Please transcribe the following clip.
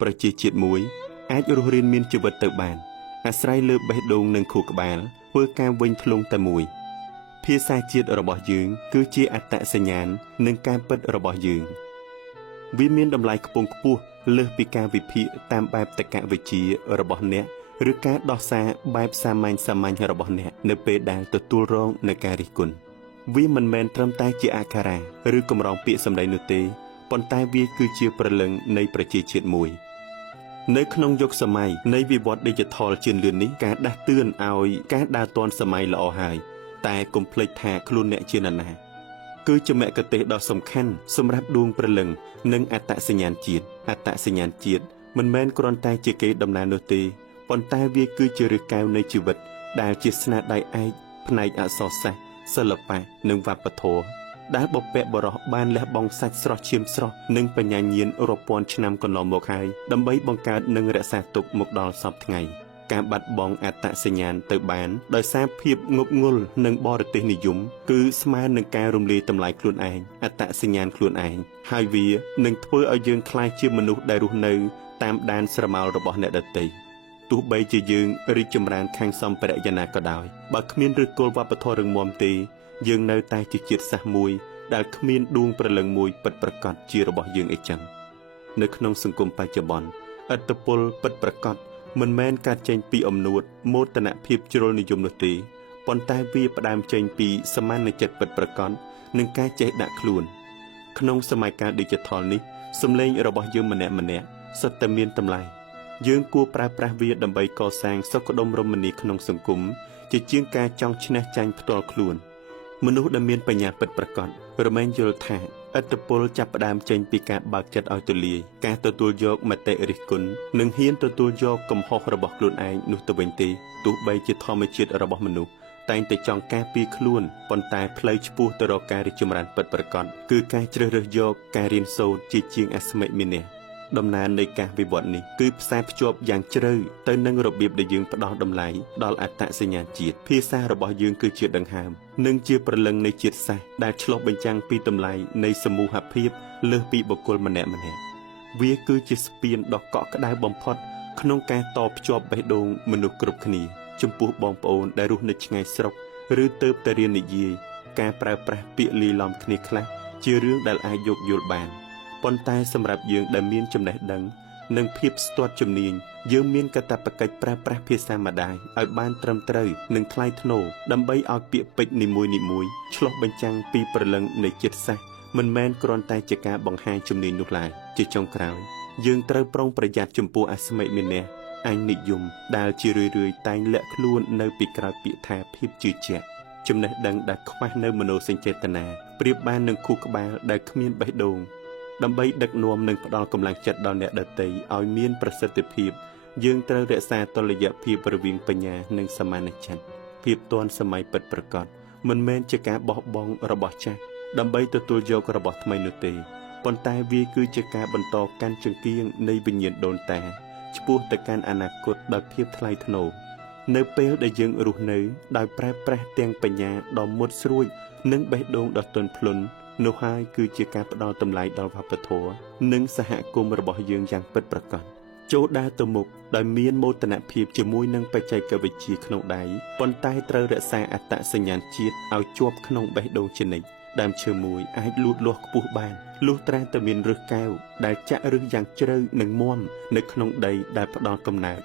ប្រជាជាតិមួយអាចរស់រានមានជីវិតទៅបានអាស្រ័យលើបេះដូងនិងខួរក្បាលធ្វើការវិញធ្លុងតែមួយភាសាជាតិរបស់យើងគឺជាអត្តសញ្ញាណនិងការពិតរបស់យើងវាមានតម្លៃខ្ពង់ខ្ពស់លើសពីការវិភាគតាមបែបតក្កវិជ្ជារបស់អ្នកឬការដោះសារបែបសាមញ្ញរបស់អ្នកនៅពេលដែលទទួលរងនឹងការរិះគន់វាមិនមែនត្រឹមតែជាអក្ខរាឬកម្រងពាក្យសម្ដីនោះទេប៉ុន្តែវាគឺជាព្រលឹងនៃប្រជាជាតិមួយនៅក្នុងយុគសម័យនៃវិវត្ត Digital ជឿនលឿននេះការដាស់តឿនឲ្យការដើរទាន់សម័យល្អហើយតែកុំភ្លេចថាខ្លួនអ្នកជានរណាគឺជាមគ្គទេសដ៏សំខាន់សម្រាប់ដួងព្រលឹងនិងអត្តសញ្ញាណជាតិមិនមែនគ្រាន់តែជាកេរដំណែលនោះទេប៉ុន្តែវាគឺជាឫសកែវនៃជីវិតដែលជាស្នាដៃឯកផ្នែកអក្សរសាស្ត្រសិល្បៈនិងវប្បធម៌ដែលបុព្វបុរសបានលះបង់សាច់ស្រស់ឈាមស្រស់និងបញ្ញាញាណរាប់ពាន់ឆ្នាំកន្លងមកហើយដើម្បីបង្កើតនិងរក្សាទុកមកដល់សព្វថ្ងៃការបាត់បង់អត្តសញ្ញាណទៅបានដោយសារភាពងប់ងល់និងបរទេសនិយមគឺស្មើនឹងការរំលាយតម្លៃខ្លួនឯងអត្តសញ្ញាណខ្លួនឯងហើយវានឹងធ្វើឲ្យយើងក្លាយជាមនុស្សដែលរស់នៅតាមដានស្រមោលរបស់អ្នកដទៃទោះបីជាយើងរីកចម្រើនខាងសម្ភារៈយ៉ាងណាក៏ដោយបើគ្មានឫសគល់វប្បធម៌រឹងមាំទេយើងនៅតែជាជាតិសាសន៍មួយដែលគ្មានដួងព្រលឹងមួយពិតប្រាកដជារបស់យើងអីចឹងនៅក្នុងសង្គមបច្ចុប្បន្នឥទ្ធិពលពិតប្រាកដមិនមែនកើតចេញពីអំនួតមោទនភាពជ្រុលនិយមនោះទេប៉ុន្តែវាផ្ដើមចេញពីសមានចិត្តពិតប្រាកដនិងការចេះដាក់ខ្លួនក្នុងសម័យកាល Digital នេះសម្លេងរបស់យើងម្នាក់សុទ្ធតែមានតម្លៃយើងគួរប្រើប្រាស់វាដើម្បីកសាងសុខដុមរមនាក្នុងសង្គមជាជាងការចង់ឈ្នះចាញ់ផ្ទាល់ខ្លួនមនុស្សដែលមានបញ្ញាពិតប្រាកដរមែងយល់ថាឥទ្ធិពលចាប់ផ្ដើមចេញពីការបើកចិត្តឲ្យទូលាយការទទួលយកមតិរិះគន់និងហ៊ានទទួលយកកំហុសរបស់ខ្លួនឯងនោះទៅវិញទេទោះបីជាធម្មជាតិរបស់មនុស្សតែងតែចង់ការពារខ្លួនប៉ុន្តែផ្លូវឆ្ពោះទៅរកការរីកចម្រើនពិតប្រាកដគឺការជ្រើសរើសយកការរៀនសូត្រជាងអស្មិមានៈដំណើរនៃការវិវត្តនេះគឺផ្សារភ្ជាប់យ៉ាងជ្រៅទៅនឹងរបៀបដែលយើងផ្ដោតតម្លៃដល់អត្តសញ្ញាណជាតិភាសារបស់យើងគឺជាដង្ហើមនិងជាព្រលឹងនៃជាតិសាសន៍ដែលឆ្លុះបញ្ចាំងពីតម្លៃនៃសមូហភាពលើសពីបុគ្គលម្នាក់វាគឺជាស្ពានដ៏កក់ក្ដៅបំផុតក្នុងការតភ្ជាប់បេះដូងមនុស្សគ្រប់គ្នាចំពោះបងប្អូនដែលរស់នៅឆ្ងាយស្រុកឬទៅតែរៀននិយាយការប្រើប្រាស់ពាក្យលាយឡំគ្នាខ្លះជារឿងដែលអាចយោគយល់បានប៉ុន្តែសម្រាប់យើងដែលមានចំណេះដឹងនិងភាពស្ទាត់ជំនាញយើងមានកាតព្វកិច្ចប្រើប្រាស់ភាសាម្ដាយឲ្យបានត្រឹមត្រូវនិងថ្លៃថ្នូរដើម្បីឲ្យពាក្យពេចន៍នីមួយៗឆ្លុះបញ្ចាំងពីព្រលឹងនៃជាតិសាសន៍មិនមែនគ្រាន់តែជាការបង្ហាញជំនាញនោះឡើយជាចុងក្រោយយើងត្រូវប្រុងប្រយ័ត្នចំពោះអស្មិមានៈអញនិយមដែលជារឿយតែងលាក់ខ្លួននៅពីក្រោយពាក្យថាភាពជឿជាក់ចំណេះដឹងដែលខ្វះនៅមនោសញ្ចេតនាប្រៀបបាននឹងខួរក្បាលដែលគ្មានបេះដូងដើម្បីដឹកនាំនិងផ្ដល់កម្លាំងចិត្តដល់អ្នកដទៃឲ្យមានប្រសិទ្ធភាពយើងត្រូវរក្សាតុល្យភាពរវាងបញ្ញានិងសមានចិត្តភាពទាន់សម័យពិតប្រាកដមិនមែនជាការបោះបង់របស់ចាស់ដើម្បីទទួលយករបស់ថ្មីនោះទេប៉ុន្តែវាគឺជាការបន្តកាន់ចង្គៀងនៃវិញ្ញាណដូនតាឆ្ពោះទៅកាន់អនាគតដោយភាពថ្លៃថ្នូរនៅពេលដែលយើងរស់នៅដោយប្រើប្រាស់ទាំងបញ្ញាដ៏មុតស្រួចនិងបេះដូងដ៏ទន់ភ្លន់នោះហើយគឺជាការផ្ដល់តម្លៃដល់វប្បធម៌និងសហគមន៍របស់យើងយ៉ាងពិតប្រាកដចូលដើរទៅមុខដោយមានមោទនភាពជាមួយនឹងបច្ចេកវិទ្យាក្នុងដៃប៉ុន្តែត្រូវរក្សាអត្តសញ្ញាណជាតិឲ្យជាប់ក្នុងបេះដូងជានិច្ចដើមឈើមួយអាចលូតលាស់ខ្ពស់បានលុះត្រាតែមានឫសកែវដែលចាក់ឫសយ៉ាងជ្រៅនិងមាំនៅក្នុងដីដែលផ្ដល់កំណើត